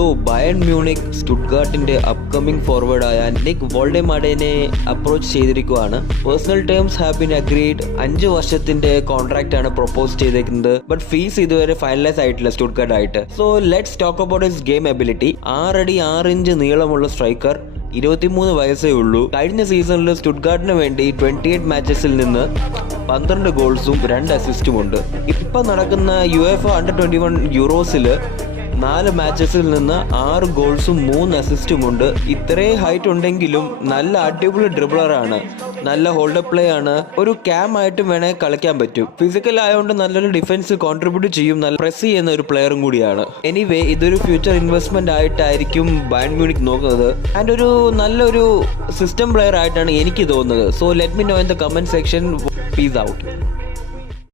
So Bayern Munich സ്റ്റുട്ട്ഗാർട്ടിന്റെ upcoming ഫോർവേഡായ നിക് വോൾഡെമാഡേനെ approach ചെയ്തിരിക്കുകയാണ്. Personal terms have been agreed. 5 വർഷത്തിന്റെ contract ആണ് propose ചെയ്തേക്കുന്നത്. ബട്ട് ഫീസ് ഇതുവരെ ഫൈനലൈസ് ആയിട്ടില്ല സ്റ്റുട്ട്ഗാർട്ട് ആയിട്ട്. So let's talk about his game ability. 6 അടി 6 ഇഞ്ച് നീളമുള്ള സ്ട്രൈക്കർ, 23 വയസ്സേ ഉള്ളൂ. കഴിഞ്ഞ സീസണിൽ സ്റ്റുട്ട്ഗാർട്ടിന് വേണ്ടി 28 മാച്ചസിൽ നിന്ന് 12 ഗോൾസും 2 അസിസ്റ്റും ഉണ്ട്. ഇപ്പം നടക്കുന്ന UEFA Under-21 യൂറോസില് 4 മാച്ചസിൽ നിന്ന് 6 ഗോൾസും 3 അസിസ്റ്റും ഉണ്ട്. ഇത്രയും ഹൈറ്റ് ഉണ്ടെങ്കിലും നല്ല അടിപൊളി ഡ്രിബിളറാണ്, നല്ല ഹോൾഡ് പ്ലേ ആണ്. ഒരു ക്യാം ആയിട്ടും വേണേൽ കളിക്കാൻ പറ്റും. ഫിസിക്കൽ ആയതുകൊണ്ട് നല്ലൊരു ഡിഫൻസ് കോൺട്രിബ്യൂട്ട് ചെയ്യും, നല്ല പ്രസ് ചെയ്യുന്ന ഒരു പ്ലെയറും കൂടിയാണ്. എനിവേ ഇതൊരു ഫ്യൂച്ചർ ഇൻവെസ്റ്റ്മെന്റ് ആയിട്ടായിരിക്കും ബയൺ മ്യൂണിക് നോക്കുന്നത്. ആൻഡ് ഒരു നല്ലൊരു സിസ്റ്റം പ്ലെയർ ആയിട്ടാണ് എനിക്ക് തോന്നുന്നത്. So let me know in the comment section. Peace out.